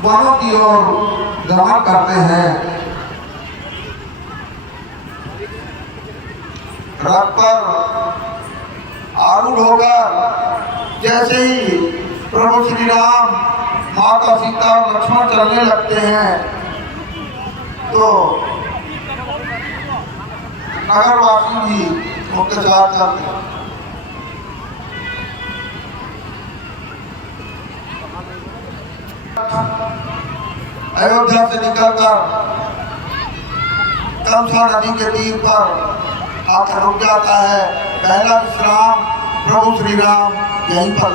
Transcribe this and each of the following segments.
वनों की ओर गमन करते हैं। रथ पर आरूढ़ होकर जैसे ही प्रभु श्री राम, माता सीता और लक्ष्मण चलने लगते हैं तो नगरवासी भी उनके साथ चलते हैं। अयोध्या से निकलकर तमसा नदी के तीर पर आकर रुक जाता है। पहला विश्राम प्रभु श्री राम यहीं पर।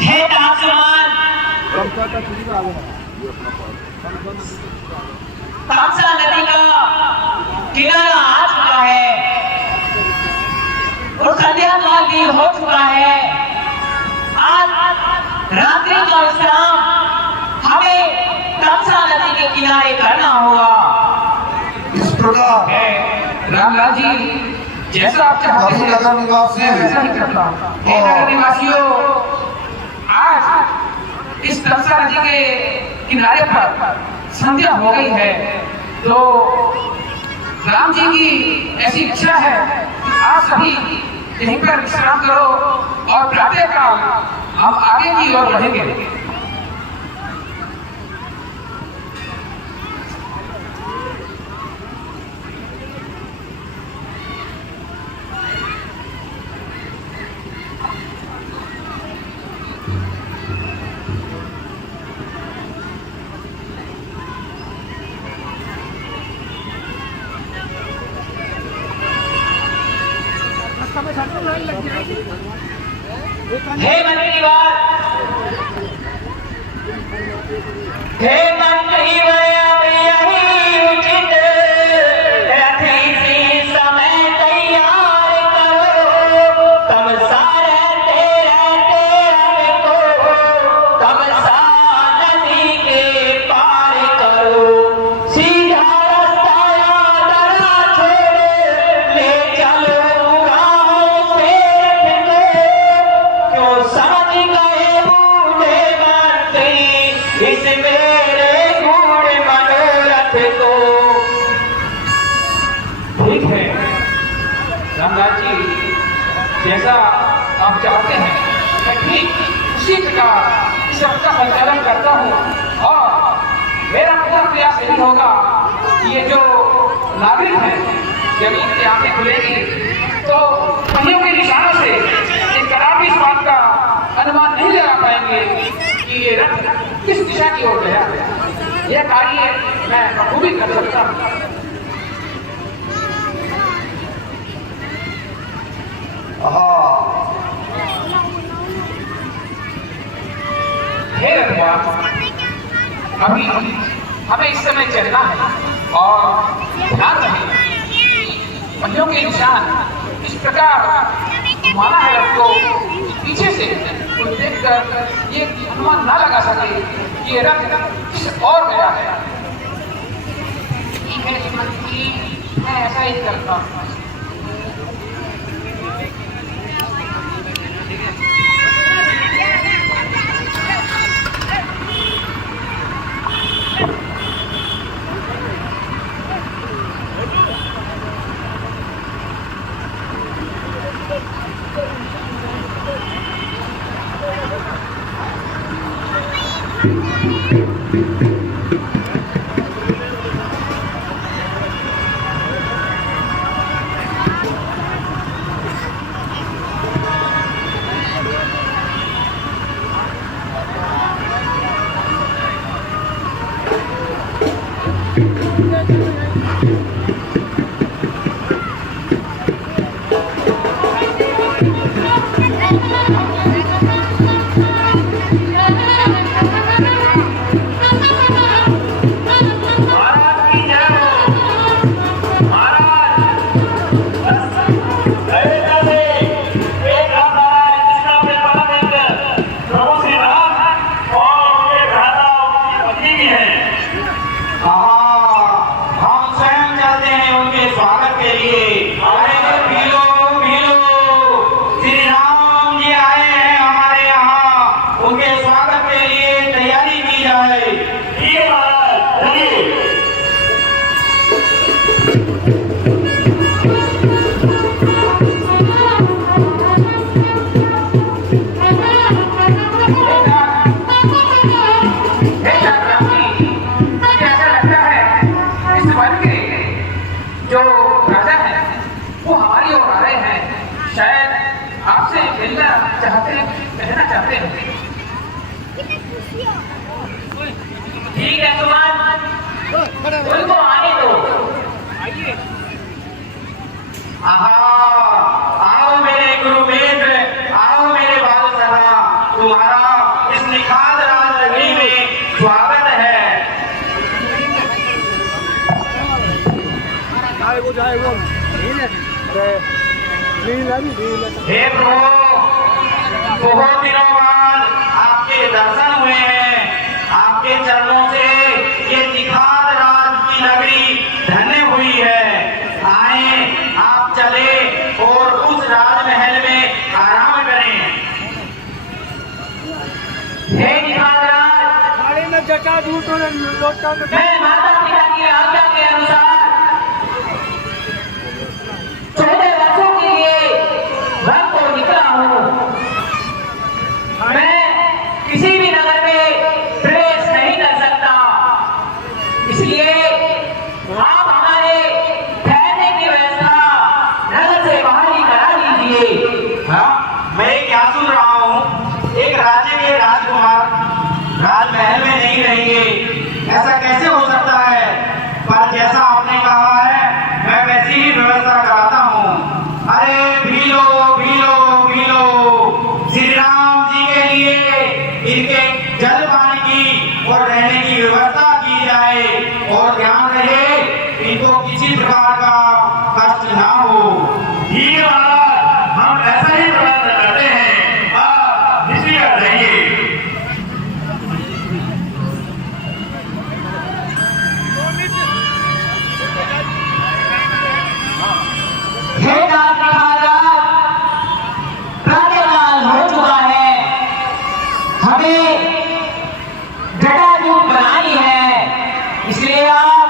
हे दासमान, तमसा नदी का किनारा आ चुका है और संध्या काल भी हो चुका है। आज रात्रि का विश्राम हमें तमसा नदी के किनारे करना होगा। इस प्रकार रामलाल जी, जैसा आप चाहते हैं नगर निवासी वैसा ही करता हूँ। हे नगर निवासियों, आज इस तमसा नदी के किनारे पर संध्या हो गई है, तो राम जी की ऐसी इच्छा है कि आप सभी यहीं पर विश्राम करो और प्रातः काल हम आगे की ओर बढ़ेंगे। हे मंत्रीवर, हे मंत्रीवर, अब यही उचित रथ इसी समय तैयार करो। तमसा रहते रहते को तमसा नदी के पार करो। सीधा रास्ता यात्रा छोड़ ले चलो गाँव से क्यों समझ गए बूढ़े मंत्री इस मेरे गूढ़ मनोरथ को। ठीक है रामलाल जी, जैसा आप चाहते हैं मैं ठीक उसी प्रकार इस रथ का संचालन करता हूँ और मेरा पूरा प्रयास यही होगा कि ये जो नागरिक हैं, जमीन की आंखें खुलेगी तो पहियों के निशानों से एक कदापि भी इस बात का अनुमान नहीं लगा पाएंगे कि ये रथ किस दिशा की ओर गया है। यह कार्य मैं बखूबी कर सकता हूँ। हे रघुवर, अभी हमें इस समय चलना है और ध्यान रहे पहियों के निशान इस प्रकार घुमाना है रथ को पीछे से कोई देखकर ये अनुमान ना लगा सके कि ये रथ किस और गया है। ठीक है श्रीमती, मैं ऐसा ही करता हूँ। राजा हैं वो हमारी ओर आ रहे हैं, शायद आपसे मिलना चाहते हैं, कहना चाहते हैं। ठीक है सुमन, उनको आने दो। आओ मेरे गुरु मित्र, आओ मेरे बाल सदा, तुम्हारा इस निखात राजनगरी में स्वागत है। हे प्रभु, बहुत दिनों बाद आपके दर्शन हुए हैं, आपके चरणों से ये निखात राज की नगरी धन्य हुई है। आए, आप चले और उस राजमहल में आराम करें। हे निखातराज, मैं माता पिता की आज्ञा के अनुसार 14 वर्षों के लिए वन को निकला हूँ। मैं किसी भी नगर में प्रवेश नहीं कर सकता, इसलिए आप हमारे ठहरने की व्यवस्था नगर से बाहर ही करा दीजिए। हाँ, मैं क्या सुन रहा हूँ, एक राज्य के राजकुमार राजमहल में नहीं रहेंगे, ऐसा कैसे हो सकता है? पर जैसा आपने कहा है, मैं वैसी ही व्यवस्था कराता हूँ। अरे भीलो भीलो भीलो, श्री राम जी के लिए इनके जल पानी की और रहने की व्यवस्था की जाए, और ध्यान रहे इनको किसी प्रकार का कष्ट ना हो। ठीक है महाराज, हम ऐसा ही प्रबंध करते हैं, आप निश्चिंत रहिए। हे राजकुमार, प्रातःकाल हो चुका है, हमें जटाजूट बनानी है, इसलिए आप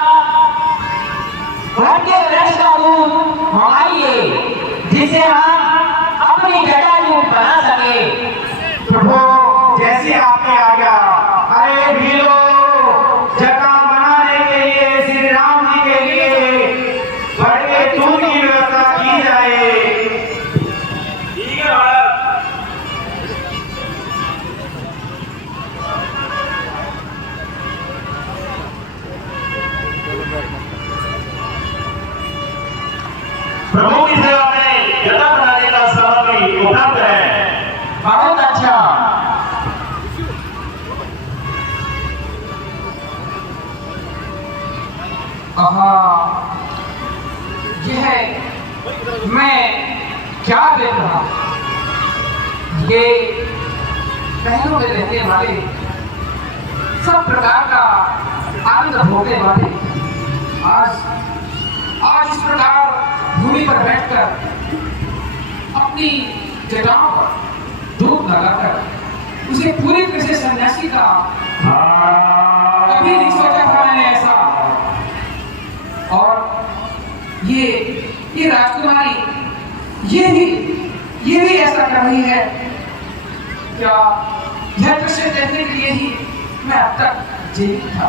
वन के वृक्ष का दूध मंगाइए, जिससे हम अपनी जटाजूट बना सके। प्रभु, जैसी आपकी आज्ञा। अरे भीलो, जटा बनाने के लिए श्री राम जी के लिए बड़े दूध की व्यवस्था की जाए। ठीक है महाराज। प्रभु की सेवा में जटा बनाने का सामग्री उपलब्ध है। बहुत अच्छा। यह मैं क्या देख रहा हूं? ये महलों में रहने वाले सब प्रकार का आनंद भोगने वाले आज इस प्रकार भूमि पर बैठकर अपनी जटाओं पर धूप लगाकर उसे पूरी तरह से सन्यासी का कभी नहीं सोचा था मैंने ऐसा। और ये राजकुमारी ये भी ऐसा कर रही है क्या? यह दृश्य देखने के लिए ही मैं अब तक जीवित था।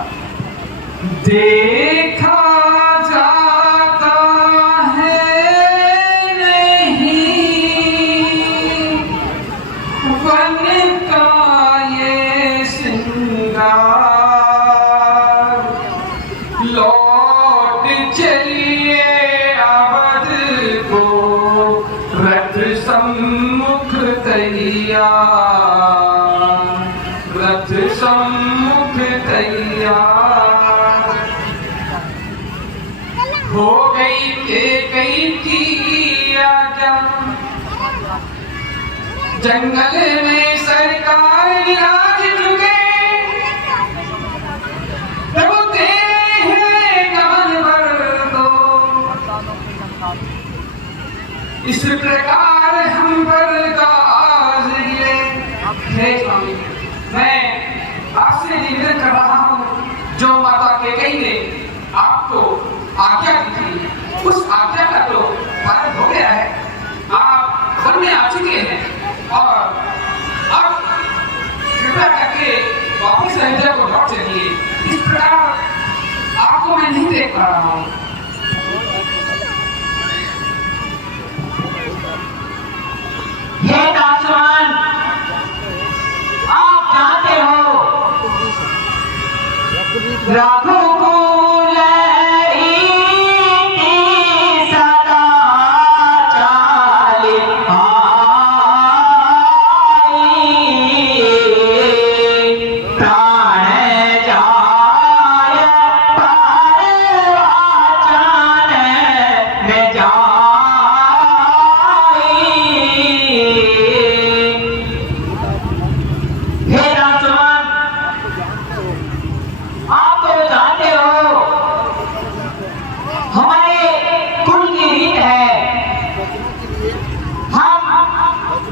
देखा जाता है नहीं वन का ये श्रृंगार, लौट चलिए अवध को रथ सम्मुख तैयार, रथ सम्मुख तैयार। हो गई कई की आज्ञा, जंगल में सरकार विराज चुके, प्रभु तेरे हैं गमन पर दो, इस प्रकार हम पर दाज गिरे। हे स्वामी, मैं आपसे निवेदन कर रहा हूँ, जो माता कैकेयी ने आपको आज्ञा दी थी, उस आज्ञा का तो पालन हो गया है। आप वन में आ चुके हैं और अब कृपया करके वापस अयोध्या को लौट चलिए। इस प्रकार आपको मैं नहीं देख पा रहा हूँ। रघुकुल रीति सदा चाले आई, प्राण जाय पर वाचन में जाई। हे राजकुमार, आप तो जानते हो हमारे कुल की रीत है, हम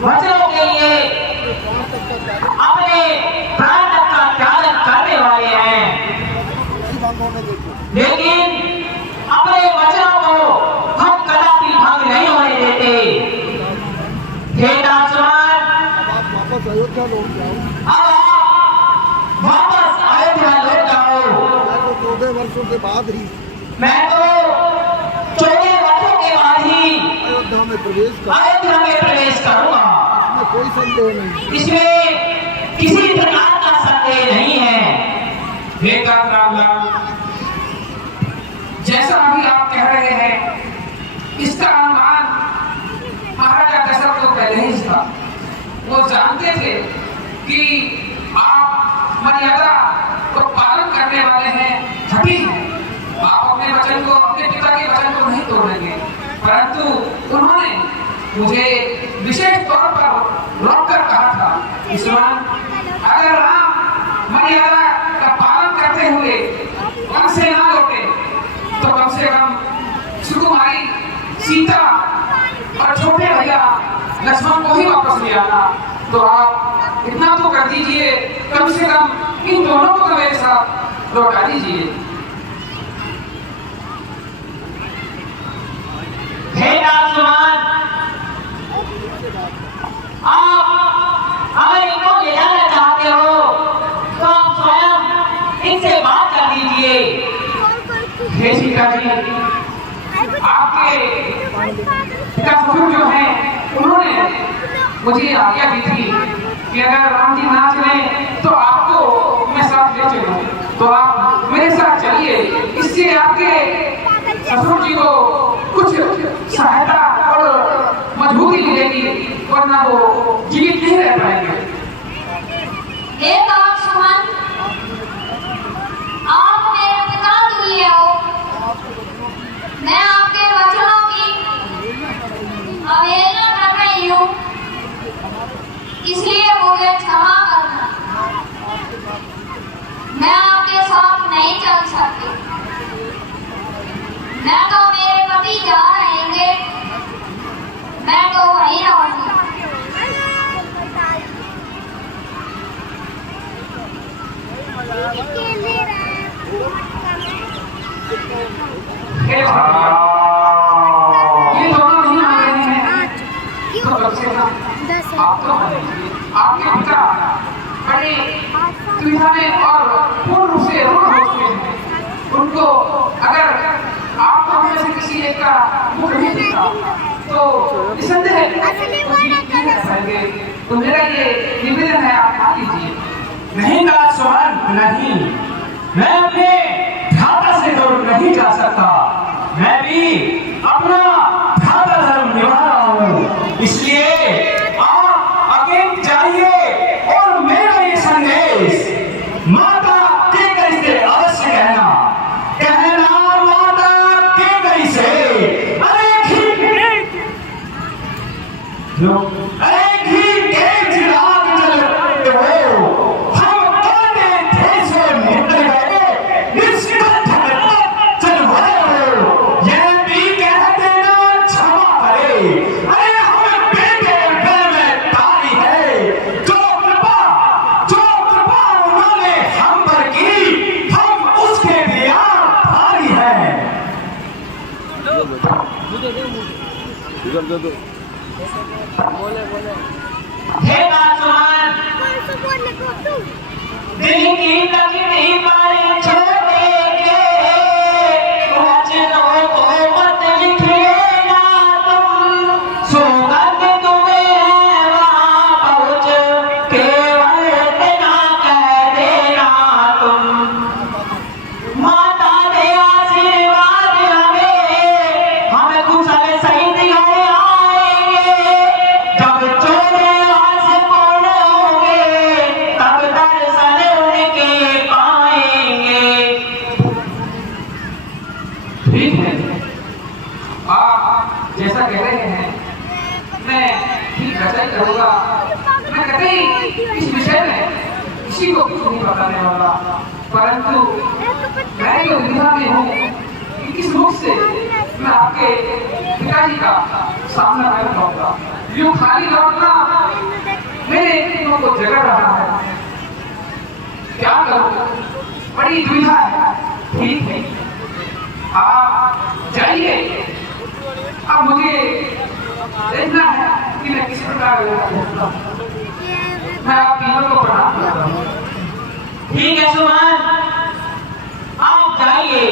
वचनों के लिए अपने प्राण तक का त्याग करने वाले हैं, लेकिन अपने वचनों को हम कदापि भंग नहीं होने देते। हे राजकुमार, अब आप वापस अयोध्या लौट जाओ। 14 वर्षों के बाद ही मैं तो 14 वर्षों के बाद ही अयोध्या में प्रवेश करूंगा। इसमें कोई संदेह नहीं। इसमें किसी प्रकार का संदेह नहीं है। हे रामलाल, जैसा अभी आप कह रहे हैं, इसका अनुमान महाराजा दशरथ को पहले ही था। वो जानते थे कि आप मर्यादा को पालन करने वाले हैं, छठी हैं। आप अपने वचन को, अपने पिता के वचन को नहीं तोड़ेंगे, परंतु उन्होंने मुझे विशेष तौर पर रोककर कहा था, विश्वान, अगर राम मर्यादा का पालन करते हुए वन से ना लौटे तो कम से कम सुकुमारी, सीता और छोटे भैया लक्ष्मण को ही वापस ले आना। तो आप इतना तो कर दीजिए, कम से कम इन दोनों को मेरे साथ लौटा दीजिए। हे राजकुमार, आप अगर इनको ले जाना चाहते हो तो आप स्वयं इनसे बात कर दीजिए। हे सीता जी, आपके पिता ससुर जो हैं, उन्होंने मुझे आज्ञा दी थी कि अगर राम जी ना चले तो आपको मैं साथ ले चलूं। तो आप मेरे साथ चलिए, इससे आपके ससुर जी को कुछ सहायता और मजबूती मिलेगी, वरना वो जीवित नहीं रह पाएंगे। हे राजकुमार, आप मेरे पिता तुल्य हो। मैं आपके वचनों की अवहेलना कर रही हूँ, इसलिए मुझे क्षमा करना। मैं आपके साथ नहीं चल सकती। मैं तो मेरे पति जा रहेंगे, मैं तो वहीं रहूंगी। हे भगवान, ये दोनों नहीं मान रहे हैं, तो कम से कम आप तो मानिए। आपके पिता बड़े दुविधा में और पूर्ण रूप से रूढ़ हो चुके हैं। उनको अगर आप तो में से किसी एक का मुख नहीं दिखा तो निसंदेह पाएंगे। तो मेरा ये निवेदन है, आप मान लीजिए। नहीं राजकुमार, नहीं, मैं अपने भ्राता से दूर नहीं जा सकता। मैं भी अपना भ्राता धर्म निभा रहा हूँ, इसलिए आप आगे जाइए और मेरा ये संदेश माता के गई से अवश्य कहना। माता के गई से अनेक ही तेज राग चलते हो, हम काटे थे से निकल गए, निष्कंठ चल भरे हो, यह भी कह देना क्षमा करे। अरे हम बेटे घर में तारी है, जो कृपा उन्होंने हम पर की, हम उसके दिया भारी है। हे राजकुमार, दिल की तकती पर छोड़े के वचनों को मत लिखना तुम, सुगंध तुम्हें है वहाँ पहुँच, केवल इतना कह देना तुम। जैसा कह रहे हैं मैं ठीक वैसा ही करूँगा। मैं कभी इस विषय में किसी को कुछ नहीं बताने वाला, परंतु मैं जो विधा में हूँ कि किस मुख से मैं आपके पिताजी का सामना कर पाऊंगा। यूं खाली लौटना मेरे दिलों को जगड़ रहा है, क्या करूँ, बड़ी दुविधा है। ठीक है, आप जाइए, अब मुझे देखना है कि मैं किस प्रकार मैं आप तीनों को प्रणाम करता हूँ। ठीक है सुमन, आप जाइए।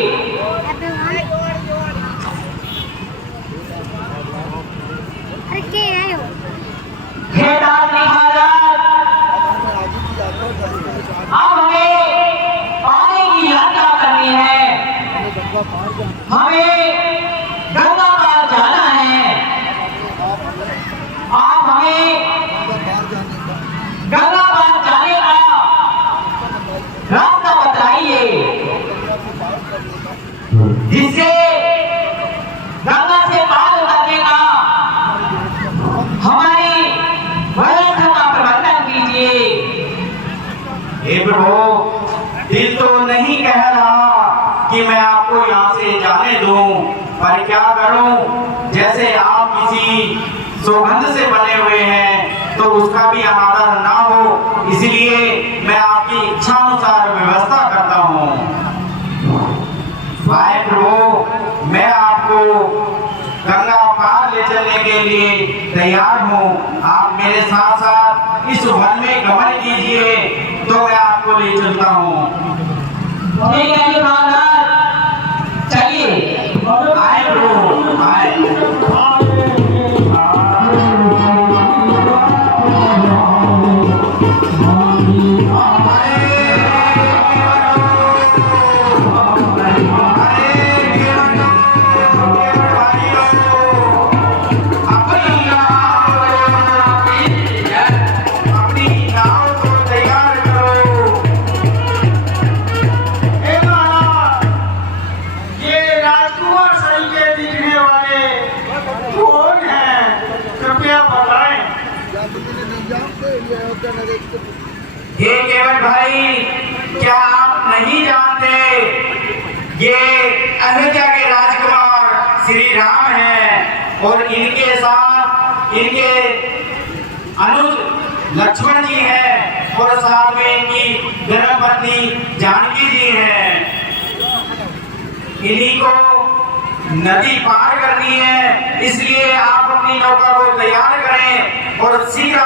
अरे क्या है वो? खेदार निहारात, अब हमें पानी की यात्रा करनी है, हमें गंगा पार जाना है। आप हमें गंगा पार जाने का रास्ता बताइए, जिससे गंगा से पार उतरने का हमारी व्यवस्था का प्रबंधन कीजिए। हे प्रभु, दिल तो नहीं कह रहा कि मैं आपको यहाँ से जाने दूं, पर क्या करूं, जैसे आप किसी सौगंध से बने हुए हैं तो उसका भी अनादर ना हो, इसलिए मैं आपकी इच्छा अनुसार व्यवस्था करता हूँ। भाई प्रभु, मैं आपको गंगा पार ले चलने के लिए तैयार हूँ। आप मेरे साथ साथ इस वन में गमन कीजिए तो मैं आपको ले चलता हूँ। ठीक है जी महाराज, चलिए। आए प्रभु, आए। हे केवट भाई, क्या आप नहीं जानते ये अयोध्या के राजकुमार श्री राम हैं और इनके साथ इनके अनुज लक्ष्मण जी हैं और साथ में इनकी धर्मपत्नी जानकी जी हैं। इन्हीं को नदी पार करनी है, इसलिए आप अपनी नौका को तैयार करें और शीघ्र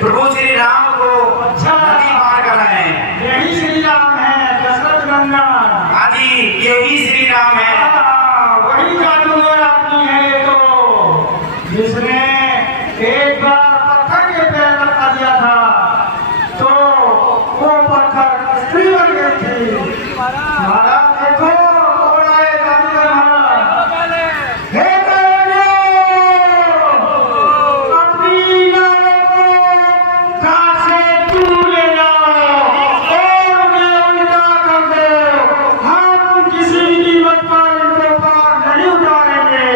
प्रभु श्री राम को नदी पार कराएं। यही श्री राम है, दशरथ नंदन। हाँ जी, यही श्री राम है। वही जादूगर आदमी है ये तो, जिसने एक बार पत्थर के पैर रखा दिया था तो वो पत्थर स्त्री बन गई थी। महाराज देखो, थोड़ा ये जादूगर महाराज, हे अपनी नाव को घाट से दूर ले जाओ और उन्हें उल्टा कर दो। हम किसी कीमत पर इनको पार नहीं उतारेंगे।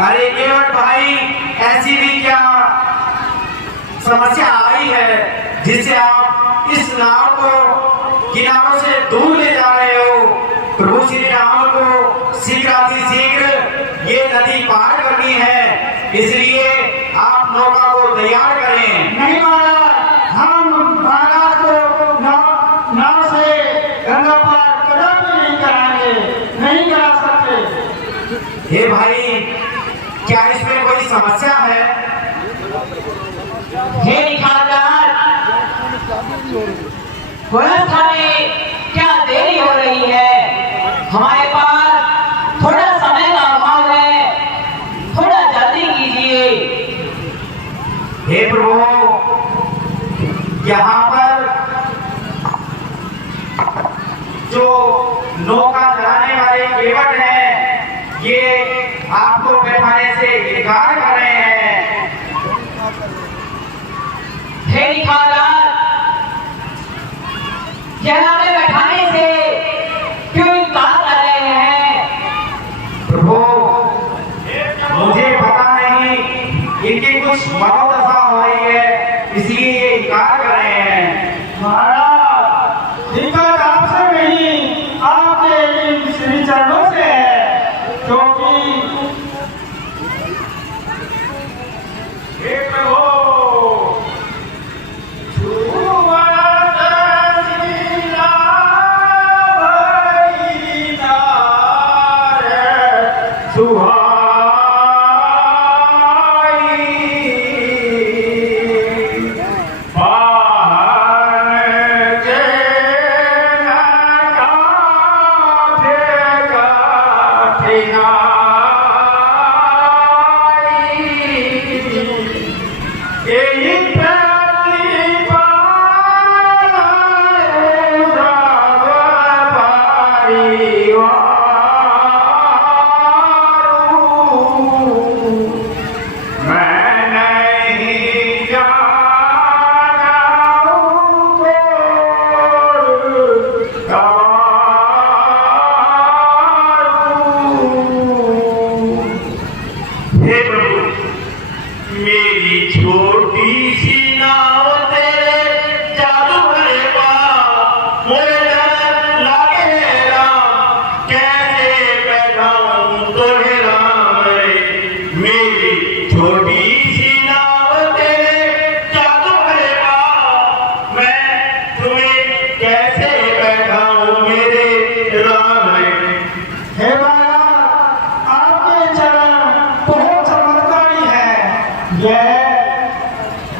अरे केवट भाई, ऐसी भी क्या समस्या आई है जिससे आप इस नाव को किनारों से दूर ले जा रहे हो? प्रभु श्री राम को शीघ्र ये नदी पार करनी है, इसलिए आप नौका को तैयार करें। नहीं महाराज, हम महाराज को नाव से गंगा पार कदम भी नहीं कराएंगे, नहीं करा सकते। हे भाई, क्या इसमें कोई समस्या है? हे निखारदार, व्यवस्था में क्या देरी हो रही है? हमारे पास थोड़ा समय का अभाव है, थोड़ा जल्दी कीजिए। हे प्रभु, यहाँ पर जो नौका चलाने वाले केवट हैं, ये आपको बैठाने से इनकार कर रहे हैं। हे निखारदार, यह हमें बैठाने से क्यों इनकार कर रहे हैं? प्रभु, कुछ मनोदशा हो रही है, इसलिए ये इनकार कर रहे हैं। महाराज, दिक्कत आपसे नहीं, आपके इन श्री चरणों से है, क्योंकि हे प्रभु,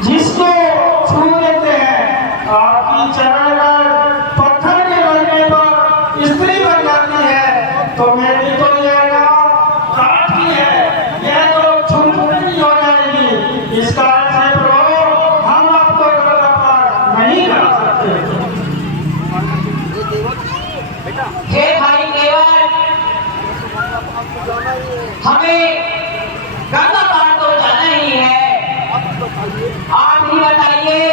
जिसको छू लेते हैं आपकी चरण पत्थर के लगने पर स्त्री बन जाती है, तो मेरी तो ये काट की है, यह तो छुटपुटी हो जाएगी। इस कारण से प्रभु हम आपको नहीं कर सकते। हे भाई केवल, हमें गंगा पार तो जाना ही है, आप ही बताइए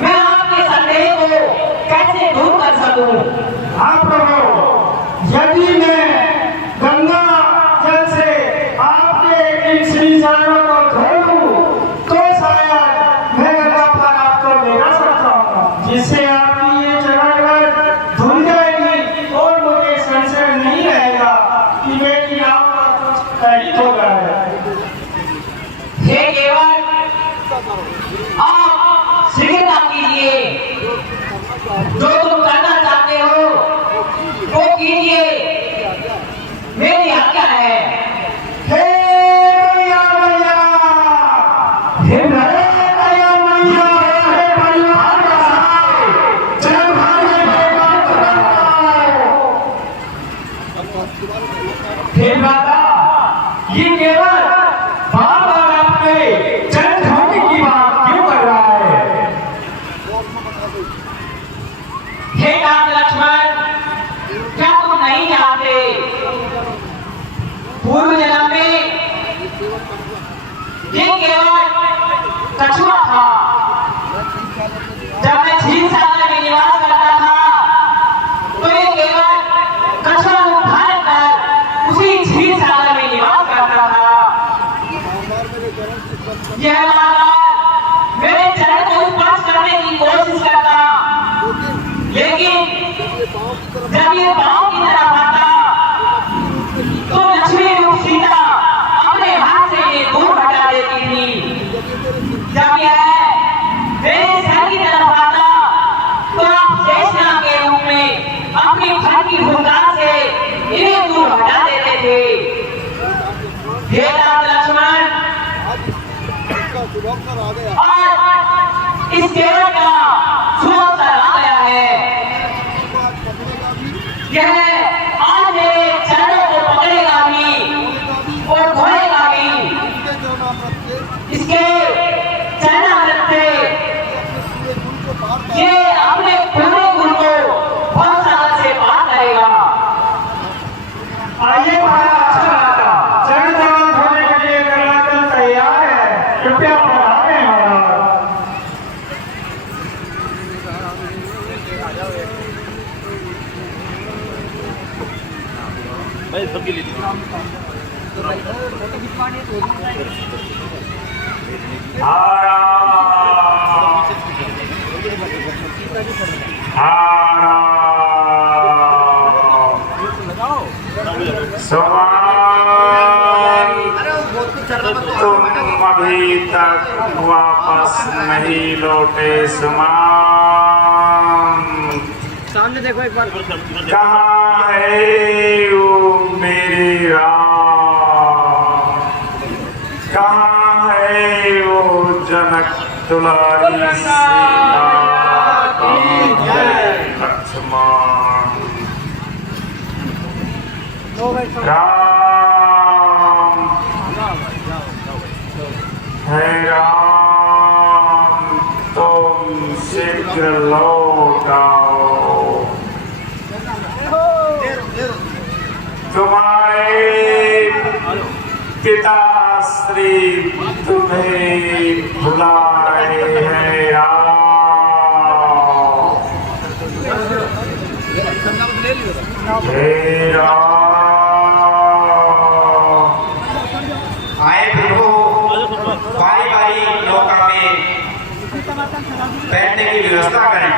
मैं आपके संदेह को कैसे दूर कर सकूं? हाँ प्रभु, यदि मैं गंगा जल से आपके इन श्री चरणों को धो लूं, तो शायद मैं गंगा पार आपको लेना सकता हूँ, जिससे आपकी ये चरण धुल जाएगी और मुझे संशय नहीं रहेगा कि मेरी नाव का कुछ खरीद हो गया है। हे केवल, आप शीघ्रता कीजिए, जो तुम करना चाहते हो वो कीजिए, मेरी आज्ञा है। हे मैया मैया, हे मैया मैया, हे परिवार जय भाई हे माता, ये केवल बार-बार आपके चरण धोने की बात क्यों कर रहा है? हे राम लक्ष्मण, क्या तुम नहीं जानते पूर्व जन्म में ये केवल कछुआ था। जब मैं झील सागर में निवास करता था तो ये केवल कछुआ रूप धारण कर उसी झील सागर में निवास करता था। यह बार मेरे चरण को स्पर्श करने की कोशिश करता, लेकिन जब ये पांव की तरफ आता तो लक्ष्मी रूप सीता अपने हाथ से ये दूर हटा देती थी। जब यह मेरे सर की तरफ आता तो आप शेषनाग के रूप में अपनी फल की भूमिका से इन्हें दूर हटा देते थे। हे राम लक्ष्मण, आज इस केवल का शुभ अवसर आ गया है। यह आज मेरे चरणों को पकड़ेगा भी और धोएगा भी। इसके चरणामृत से ये अपने पूरे गुण को बहुत साल से पार करेगा। आइए महाराज, चरण जवान होने के लिए गंगाजल तैयार है, कृपया पधारें महाराज। भाई सबकी ले लीजिए। तुम अभी तक वापस नहीं लौटे सुमान, सामने देखो एक बार। कहाँ है वो मेरी राम, कहाँ है वो जनक दुलारी लक्ष्मण। राम है राम, तुम शीघ्र लौट आओ, तुम्हारे पिता श्री तुम्हें बुला रहे हैं। आए प्रभु, बारी बारी नौका में बैठने की व्यवस्था करें।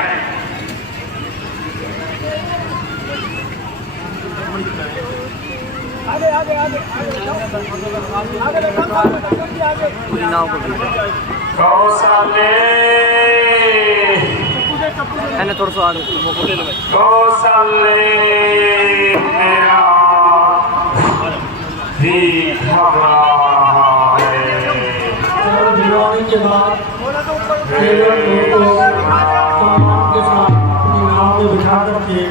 कौशले थोड़ा सा आगे कौशले मेरा भी घबरा है। के बाद के साथ अपनी नाव में बिठा करके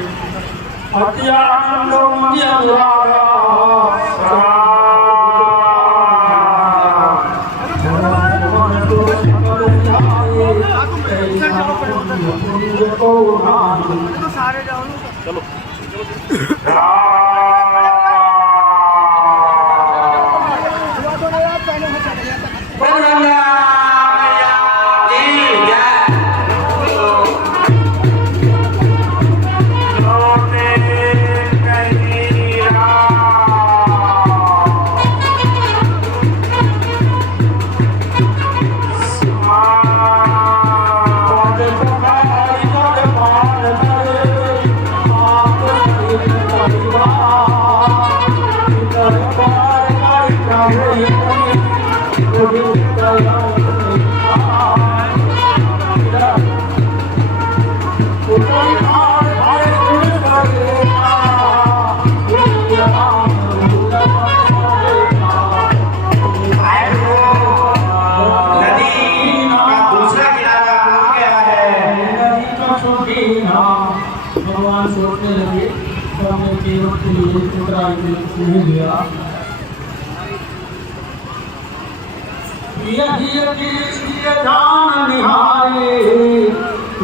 भगवान सोचने लगे तो हमने केवल के लिए उतराई नहीं लिया। जान निहारे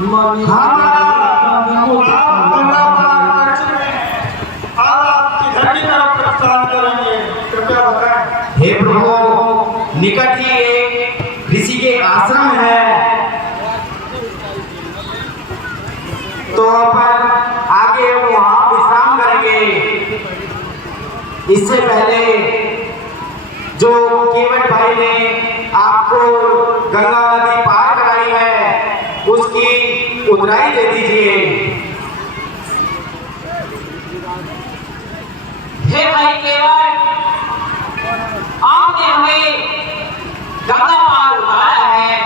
मन हे प्रभु, निकट ही एक ऋषि के आश्रम है, तो अपन आगे वहां विश्राम करेंगे। इससे पहले जो केवट भाई ने आपको गंगा नदी पार कराई है, उसकी उतराई दे दीजिए। हे भाई केवट, आपने हमें गंगा पार उतारा है।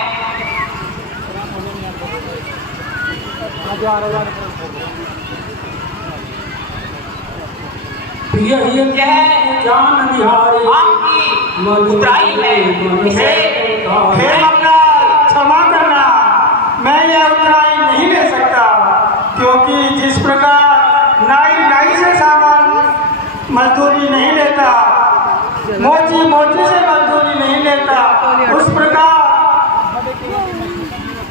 जान निहारे आपकी उतराई है। हे मन्नाल, क्षमा करना, मैं यह उतराई नहीं ले सकता, क्योंकि जिस प्रकार नाई से सामान मजदूरी नहीं लेता, मोची से मजदूरी नहीं लेता, उस प्रकार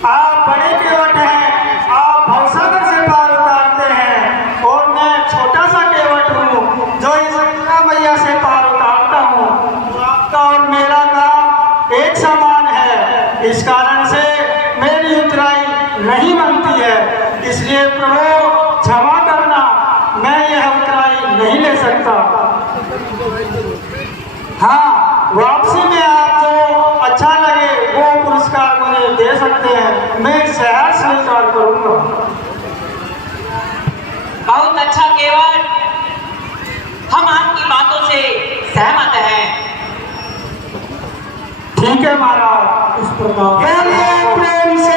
आप बड़े केवट हैं, आप भवसागर से पार उतारते हैं, और मैं छोटा सा केवट हूँ जो इस गंगा मैया से पार उतारता हूँ। आपका और मेरा काम एक समान है, इस कारण से मेरी उतराई नहीं बनती है। इसलिए प्रभु क्षमा करना, मैं यह उतराई नहीं ले सकता। हाँ, वापसी में आप जो अच्छा लगे वो पुरस्कार मुझे दे सकते हैं, मैं शहर स्वीकार करूँगा। बहुत अच्छा केवल, हम आपकी बातों से सहमत हैं। ठीक है महाराज, इस प्रकार प्रेम से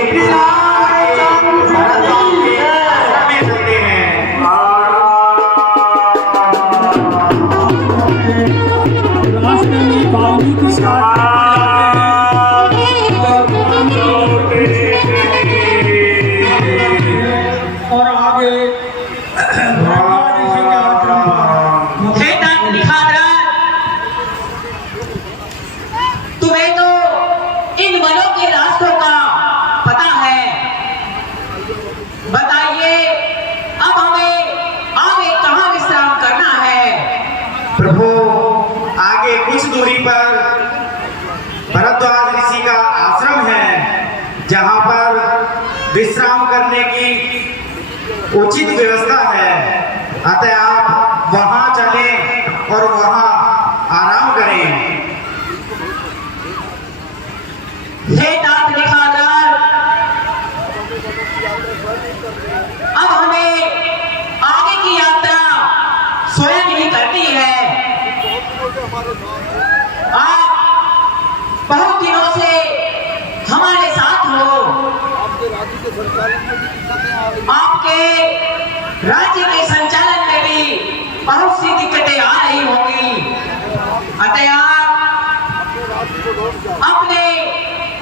श्री रामचंद्र जी की जय। और आगे हे तात निखारन, तुम्हें तो इन वनों के रास्तों का पता है। बताइए अब हमें आगे कहाँ विश्राम करना है? प्रभु, आगे कुछ दूरी पर भरद्वाज ऋषि का आश्रम है, जहाँ पर विश्राम करने की उचित व्यवस्था है। अतः आप वहाँ चलें और वहाँ आराम करें। हे तात निखारन, अब हमें आगे की यात्रा स्वयं ही करनी है। आप बहुत दिनों से हमारे साथ हो। आपके राज्य के संचालन में भी बहुत सी दिक्कतें आ रही होंगी। अतः आप अपने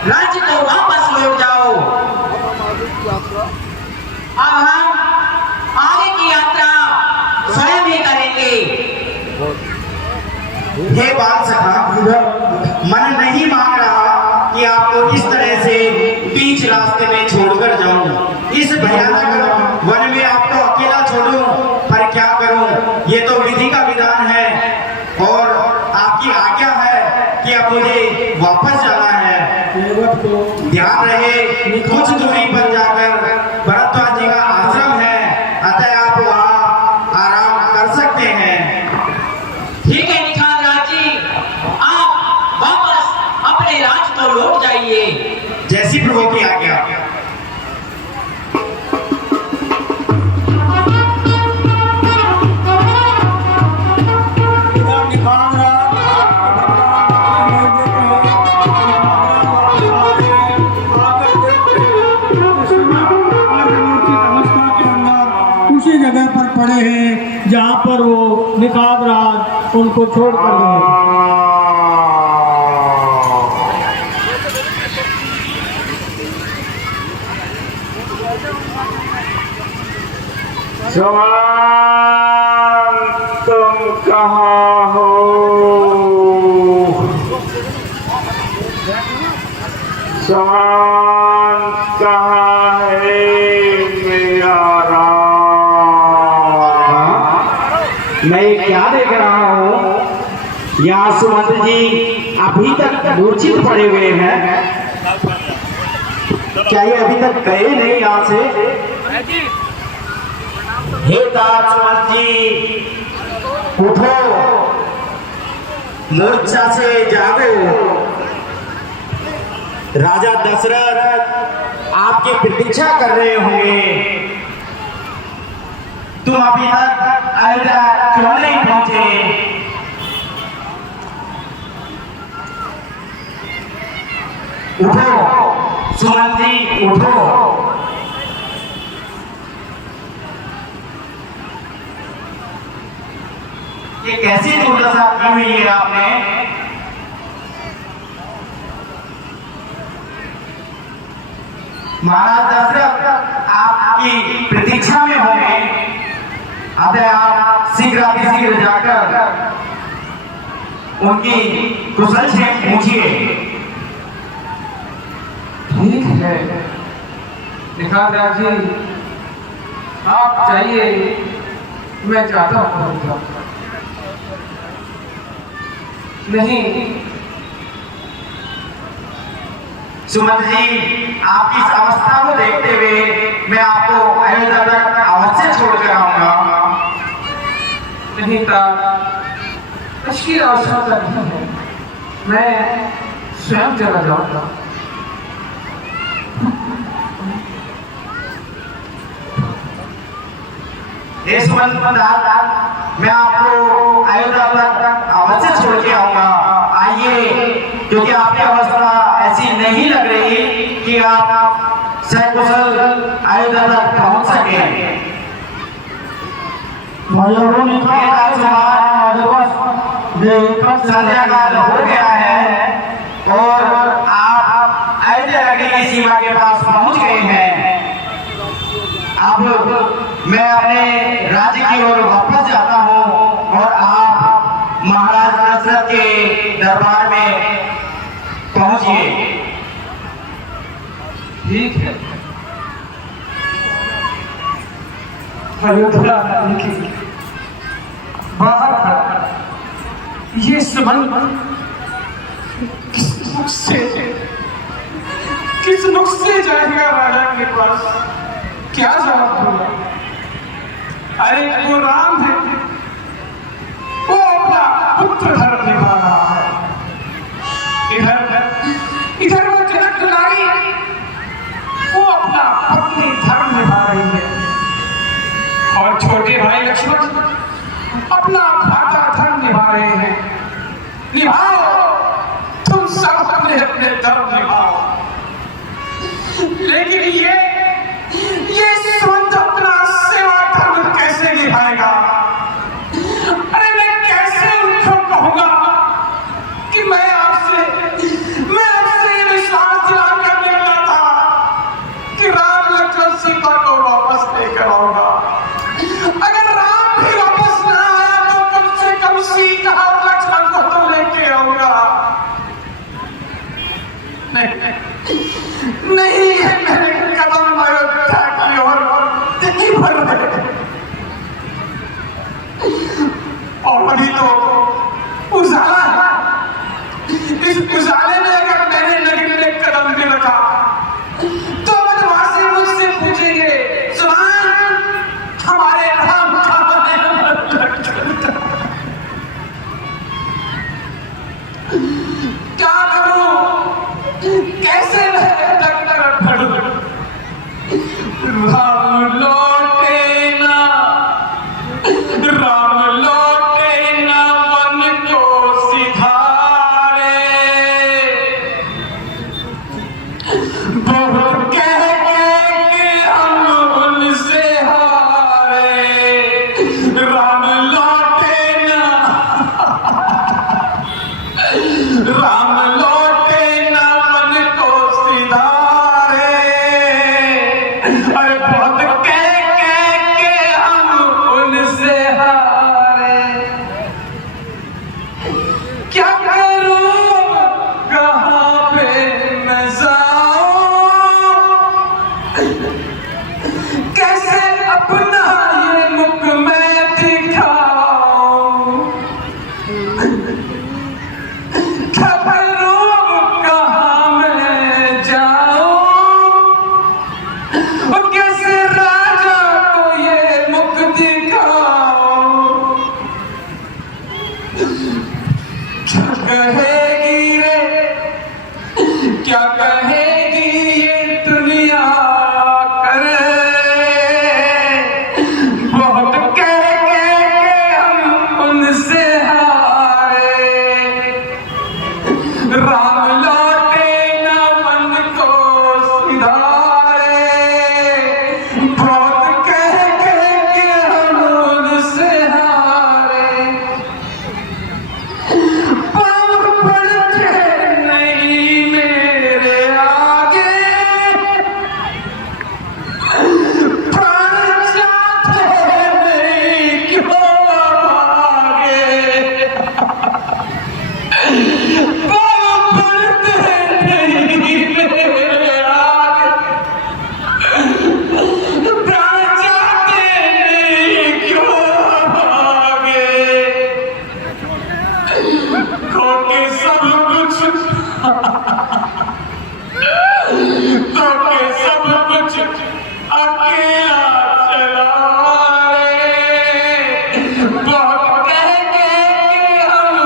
राज्य को वापस लौट जाओ। अब हम आगे की यात्रा स्वयं ही करेंगे। हे बाल सखा, मन नहीं मान रहा कि आपको इस तरह से बीच रास्ते में छोड़कर जाऊं। इस भयानक वन में आपको अकेला छोड़ूं, पर क्या करूं? ये तो विधि का विधान है और आपकी आज्ञा है कि अब मुझे वापस जाना है। ध्यान रहे, कुछ दूरी पर जाकर भरद्वाज जी का आश्रम है, अतः आप वहाँ आराम कर सकते हैं। ठीक है निखारन जी, आप वापस अपने राज्य को लौट जाइए। जैसी प्रभु की आज्ञा। उसी जगह पर पड़े हैं जहाँ पर वो निखार राज उनको छोड़ कर गए। समान तुम कहाँ हो? समान कहाँ है मेरा राम? मैं क्या देख रहा हूँ? यहाँ सुमंत जी अभी तक मूर्छित पड़े हुए हैं। क्या ये अभी तक गए नहीं यहाँ से? हे तात सुमंत जी, उठो, मूर्छा से जागो। राजा दशरथ आपकी प्रतीक्षा कर रहे होंगे। तुम अभी तक अयोध्या क्यों नहीं पहुंचे? उठो सुमंत जी, उठो। ये कैसी दुर्दशा की हुई है आपने? महाराज दशरथ आपकी प्रतीक्षा में होंगे, अतः आप शीघ्र जाकर उनकी कुशल क्षेम पूछिए। ठीक है निखार जी, आप जाइए, मैं जाता हूँ। नहीं सुमंत जी, आपकी इस अवस्था को देखते हुए मैं आपको अयोध्या तक अवश्य छोड़ कर आऊंगा। नहीं था, उसकी आवश्यकता नहीं है, मैं स्वयं चला जाऊंगा। इस दास मैं आपको अयोध्या तक अवश्य छोड़ के आऊंगा। आइए, क्योंकि आपकी अवस्था ऐसी नहीं लग रही कि आप सकुशल अयोध्या तक पहुंच सके। संध्या काल हो गया है और आप अयोध्या की सीमा के पास पहुंच गए हैं। अब मैं अपने राज्य की ओर वापस जाता हूँ और आप महाराज दशरथ के दरबार में पहुंचिए। ठीक है। अयोध्या की बाहर खड़ा ये संबंध किस मुख से जाएगा राजा के पास? क्या जवाब दूंगा? अरे वो राम है, वो अपना पुत्र धर्म निभा रहा है। इधर वो जनक दुलारी, वो अपना पत्नी धर्म निभा रही है। और छोटे भाई लक्ष्मण अपना भ्राता धर्म निभा रहे हैं। निभाओ, तुम सब अपने अपने धर्म निभाओ। लेकिन ये संत अपना सेवा धर्म कैसे निभाएगा? अरे मैं कैसे उनको कहूंगा कि मैं आपसे ये विश्वास दिला कर निकला था कि राम लक्ष्मण सीता को वापस लेकर आऊंगा। अगर राम भी वापस ना आया तो कम से कम सीता और लक्ष्मण को तो लेके आऊंगा। नहीं है मेरे कदम अयोध्या की ओर नहीं बढ़ रहे। और अभी तो उजाला, इस उजाले में अगर मैंने नगरी में कदम भी रखा तो वनवासी मुझसे पूछेंगे, सुनान हमारे राम कहाँ है? क्या करूं? कैसे राम लौटे ना वन को सिधारे। बहुत कह के हम उनसे हारे। राम लौटे ना वन को सिधारे। अरे बहुत कह के हम उनसे हारे। क्या करूं, कहां पे मैं जाऊं? कैसे अपना ये मुख मैं दिखाऊं? क्या करूं, कहां मैं जाऊं? और कैसे राजा को ये मुख दिखाऊं? क्या कहेगी रे, क्या कहेगी ये दुनिया करे? बहुत कह के हम उनसे हारे। राम लौटे ना वन को सिधारे। बहुत कह के हम उनसे हारे। पाँव पड़ते नहीं मेरे आगे, प्राण जाते नहीं क्यों आगे? पाँव पड़ते नहीं मेरे आगे, प्राण जाते नहीं क्यों आगे? खोके सब कुछ अकेला चला रे। बहुत कह के हम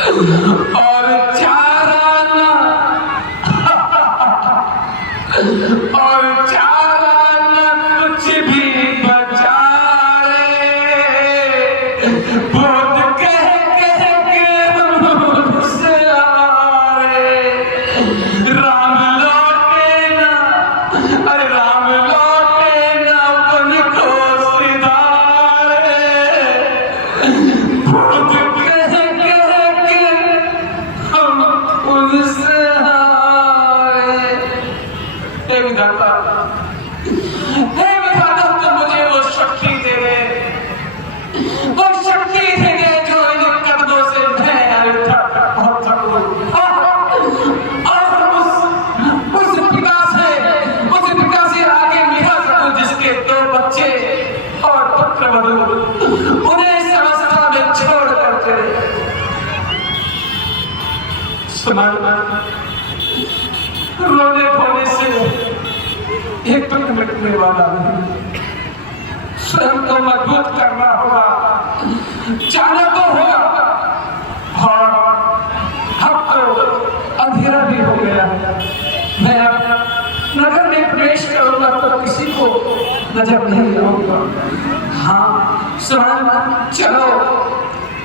और चाराना और चाराना कुछ भी बचा रे बहुत कह कह के मुझसे आए राम लौटे ना अरे राम लौटे ना बन को सिधारे बहुत कह कह के हम उनसे हारे। हे विधाता तुम मुझे वो शक्ति दे दे, वो शक्ति दे दे जो इन कदमों से मैं अयोध्या तक पहुंच सकूं और उस पिता से आगे मिला सकूं जिसके 2 बच्चे और पुत्रवधू उन्हें इस अवस्था में छोड़ कर चले। रोने धोने से एक दुख मिटने वाला नहीं, स्वयं को मजबूत करना होगा, जाना तो होगा। और अब तो अंधेरा भी हो गया है, मैं अब नगर में प्रवेश करूंगा तो किसी को नजर नहीं आऊंगा। हाँ स्वयं चलो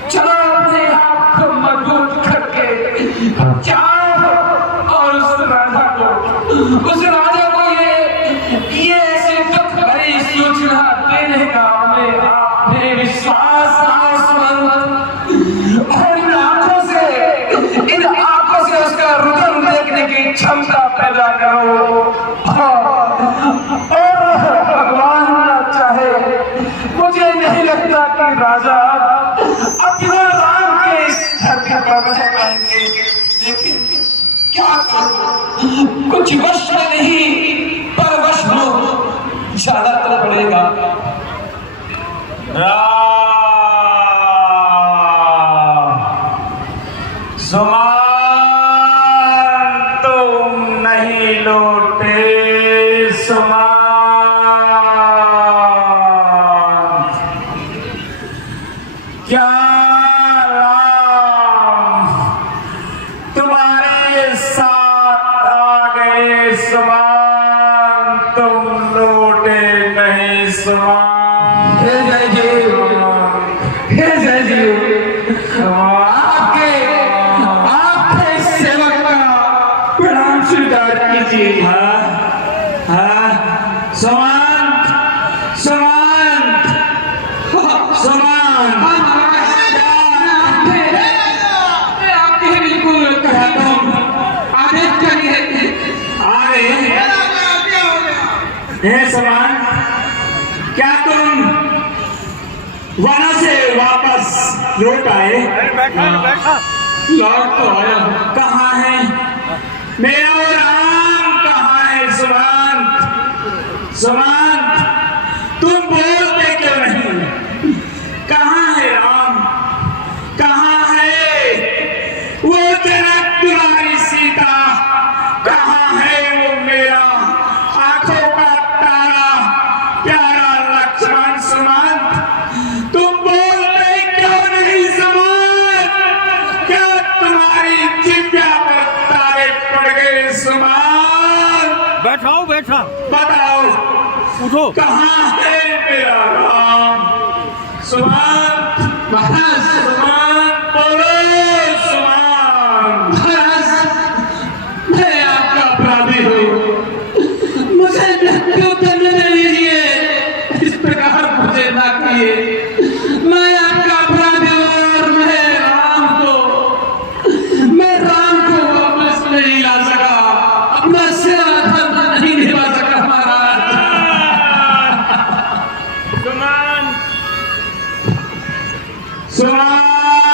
चलो अपने आप को मजबूत करके जाओ और उस राजा को ये ऐसे दुख भरी सूचना देने का हमें विश्वास और इन आंखों से उसका रुदन देखने की क्षमता पैदा करो और भगवान ना चाहे मुझे नहीं लगता कि राजा अपना राम के इस धरती पर रह पाएंगे, लेकिन क्या करूं, कुछ वश में नहीं पर वश हो ज्यादा तो पड़ेगा। सुमान तुम नहीं लौटे सुमान, क्या राम तुम्हारे साथ आ गए सुमान, तुम लौटे नहीं सुमान। हे जय जी, हे जय जी, आपके सेवक का प्रणाम स्वीकार कीजिए। सुमंत सुमंत सुमंत, मैं आपके बिल्कुल आदेश करिए। हे सुमंत, क्या तुम वहां से वापस लौट आए? लौट तो आया, कहाँ है मेरा राम, कहाँ है सुमंत? सुमंत तुम बोलते क्यों नहीं? कहाँ है राम, कहाँ है वो जनक तुम्हारी सीता, कहाँ है वो मेरा आंखों का तारा प्यारा लक्ष्मण? सुमंत तुम बोलते क्यों नहीं? सुमंत क्या तुम्हारी जिभ्या पर तारे पड़ गए? सुमंत बैठाओ बैठा बताओ उठो। कहाँ है मेरा राम? सुमंत महाराज, सुमंत बोलो सुमंत। महाराज मैं आपका अपराधी हूँ, मुझे मृत्यु दंड दे दीजिए, इस प्रकार मुझे ना किए, मैं आपका अपराधी हूँ और मैं राम को वापस नहीं ला सका, अपना सेवा धर्म नहीं निभा सका महाराज। सुमंत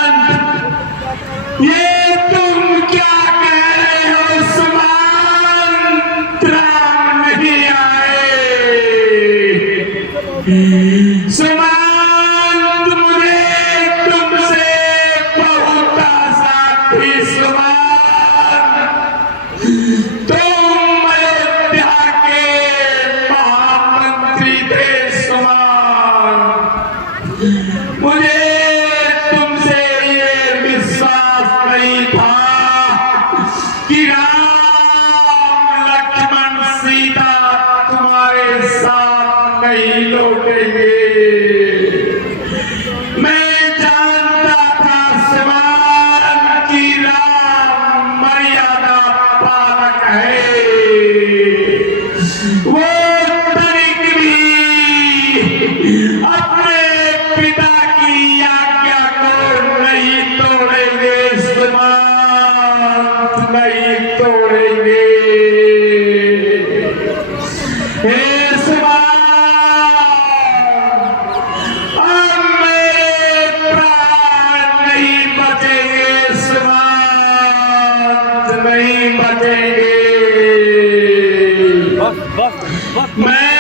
मैं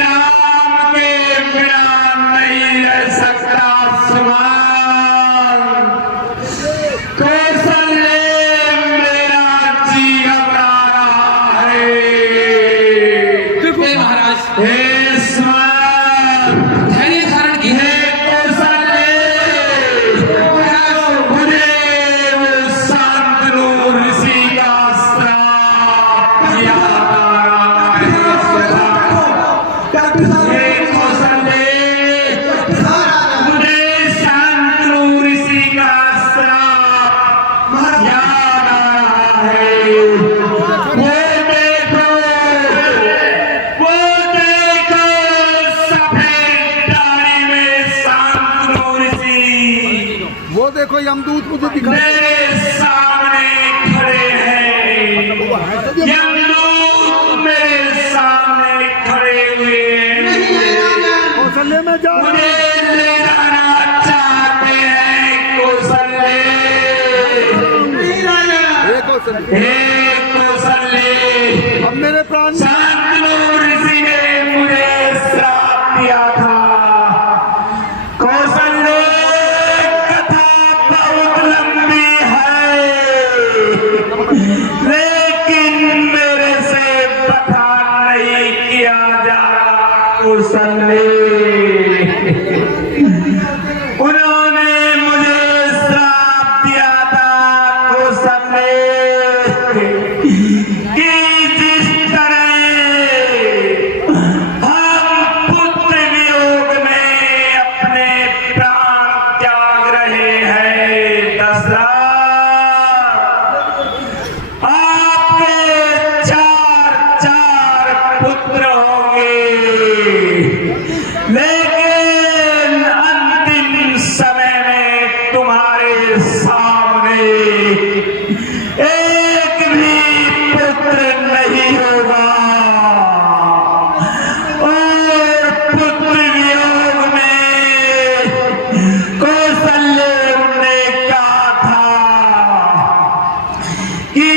राम के बिना नहीं रह सकता सुमान। कौशल्य मेरा जी घबरा रहा है। महाराज हे सुमान, धैर्य धारण की हे कौशल्य, मुझे वो शांतनु ऋषि का श्राप याद आ रहा है। हे कौशल्य, मुझे शांतनु ऋषि का श्राप याद आ रहा है। वो देखो सफेद दाढ़ी में शांतनु ऋषि वो देखो यमदूत मुझे दिखा मेरे सामने खड़े हैं। यमदूत मेरे सामने खड़े हुए हैं। कौशल्य में जा मुझे ले जाना चाहते हैं कौशल्य। हे कौशल्य, हे कौशल्य, अब मेरे प्राण शांतनु ऋषि ने मुझे श्राप दिया था। कौशल्य, कथा बहुत लंबी है, लेकिन मेरे से बखान नहीं किया जा रहा। कौशल्य, उन्होंने मुझे श्राप दिया था कौशल्य कि जिस तरह हम पुत्र वियोग में अपने प्राण त्याग रहे हैं दशरथ, आपके चार पुत्र होंगे, लेकिन अंतिम समय में तुम्हारे सामने एक भी पुत्र नहीं होगा। और पुत्र वियोग में कौशल्य ने कहा था कि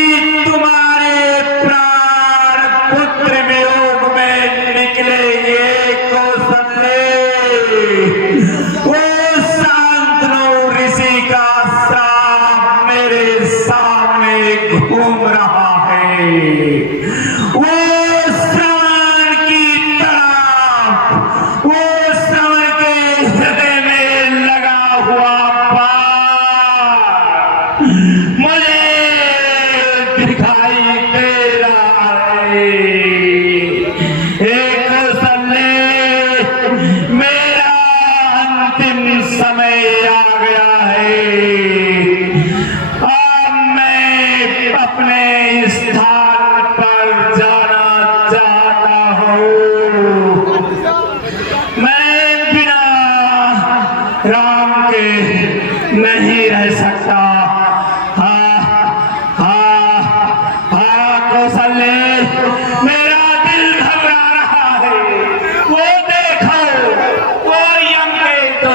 तुम्हारे प्राण पुत्र वियोग में निकलेंगे कौशल्य। वो शांतनु ऋषि का श्राप मेरे सामने घूम रहा है। वो श्रवण की तरफ, वो श्रवण के हृदय में लगा हुआ बाण मुझे दिखाई दे रहा है। हे कौशल्य, मेरा अंतिम समय आ गया है। अब मैं अपने स्थान पर जाना चाहता हूँ। मैं बिना राम के नहीं रह सकता। कौशल्य, मेरा दिल घबरा रहा है। वो देखो, वो यम के तो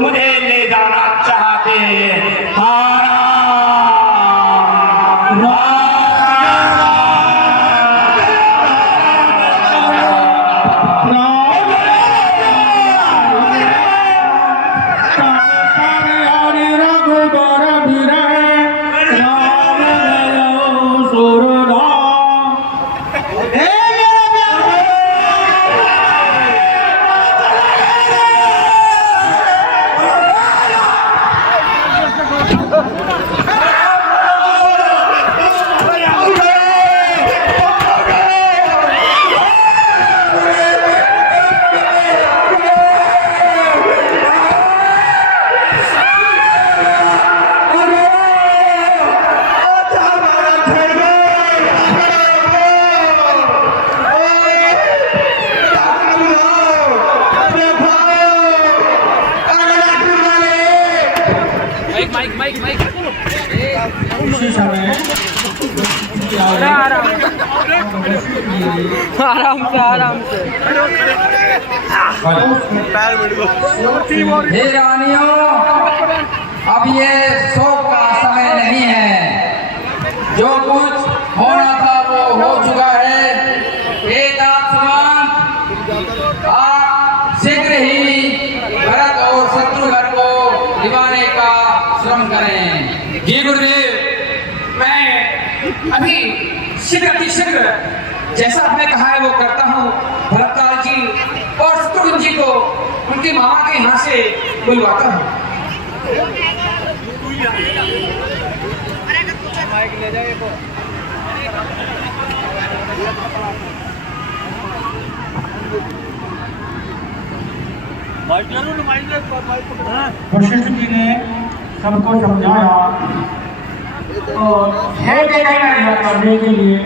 मुझे ले जाना चाहते हैं। उसी समय आराम से हे रानियों, अब ये शोक का समय नहीं है। जो कुछ होना था वो हो चुका है। एक आप हैं। जी गुरुदेव, मैं अभी शीघ्र जैसा आपने कहा है वो करता हूँ। भरतलाल जी और शत्रुघ्न जी को उनके मामा के यहाँ से बुलवाता हूँ। वशिष्ठ जी ने सबको समझाया और करने के लिए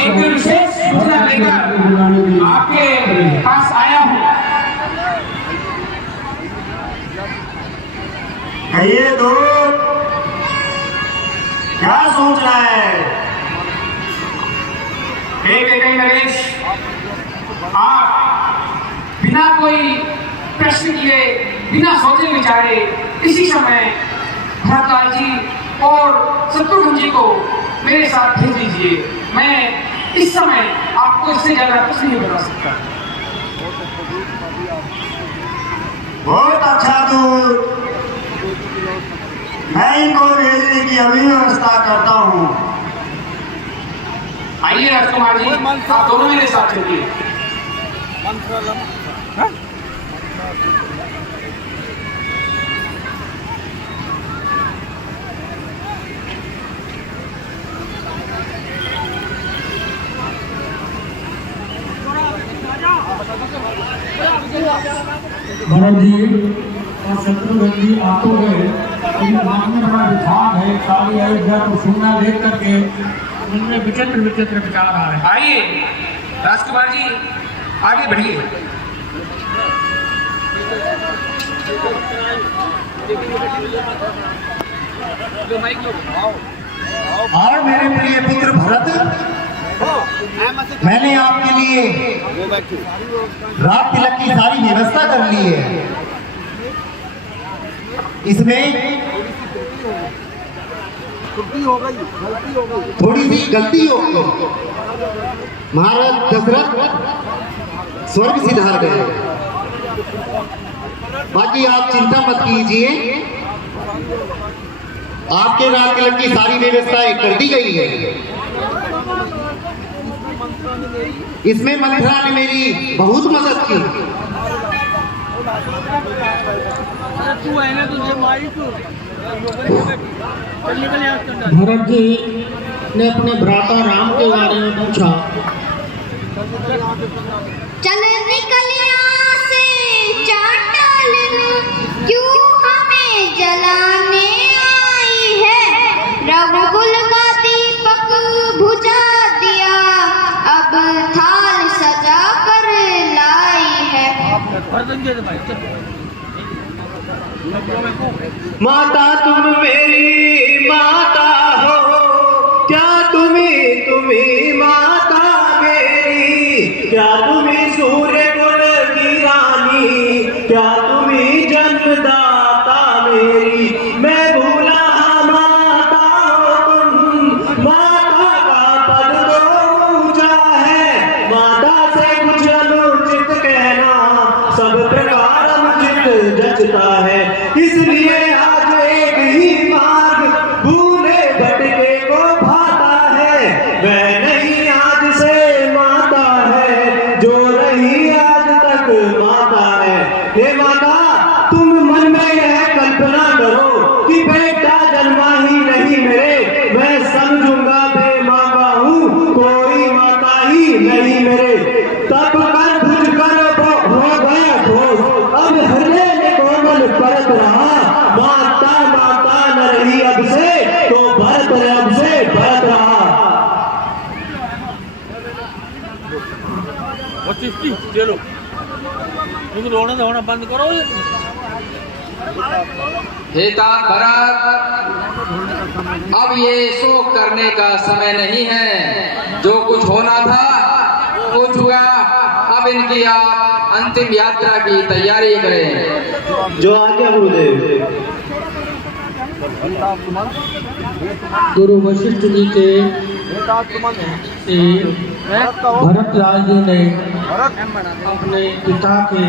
एक विशेष सूचना लेकर आपके पास आया हूँ। कहिए तो क्या सोच रहा है? एक नरेश, आप बिना कोई प्रश्न किए, बिना सोचे विचारे इसी समय भरतलाल जी और शत्रुघ्न जी को मेरे साथ भेज दीजिए। मैं इस समय आपको इससे ज्यादा कुछ नहीं बता सकता। बहुत अच्छा दूर, मैं इनको भेजने की अभी व्यवस्था करता हूँ। आइए राजकुमार जी, आप दोनों मेरे साथ चलिए। भरत जी और शत्रुघ्न जी आपको गए, लेकिन मन में बड़ा विधान है, सारी अयोध्या को सुनना देख करके उनमें विचित्र विचार आ रहे हैं। आइए राजकुमार जी, आगे बढ़िए। और मेरे प्रिय पुत्र भरत, मैंने आपके लिए रात तिलक की सारी व्यवस्था कर ली है। इसमें थोड़ी सी गलती हो गई। महाराज दशरथ स्वर्ग सिधार गए। बाकी आप चिंता मत कीजिए, आपके रात तिलक की सारी व्यवस्थाएं कर दी गई है। इसमें मंत्रा ने मेरी बहुत मदद की। भरत जी ने अपने भ्राता राम के बारे में पूछा। चल निकल यहाँ से चांडाल, क्यों हमें जलाने आई है? रघुकुल का दीपक बुझा दिया, अब थाल सजा कर लाई है। माता तुम मेरी माता हो, क्या तुम्ही माता मेरी? क्या तुम्ही सूर्य कुल की रानी? क्या तुम्ही जन्मदाता मेरी? मैं भूला माता हो तुम, माता का पद तो ऊंचा है। माता से कुछ अनुचित कहना सब प्रकार अनुचित जचता है। इसलिए आज एक ही मार्ग भूले भटके को भाता है। वह नहीं आज से माता है, जो रही आज तक माता है। हे माता, तुम मन में यह कल्पना करो कि बेटा जन्मा ही नहीं मेरे, मैं समझूंगा बेमाँ का हूँ, कोई माता ही नहीं मेरे। तब कर बुझ कर हो गया ठोस, अब हृदय में कोमल परत रहा। माता माता न रही अब से, तो भरत अब से भरत रहा। चलो रोना बंद करो। हे तात भरत, अब ये शोक करने का समय नहीं है। जो कुछ होना था हो चुका, अब इनकी आप अंतिम यात्रा की तैयारी करें। जो आज्ञा गुरुदेव। गुरु वशिष्ठ जी के भरतलाल जी ने अपने पिता के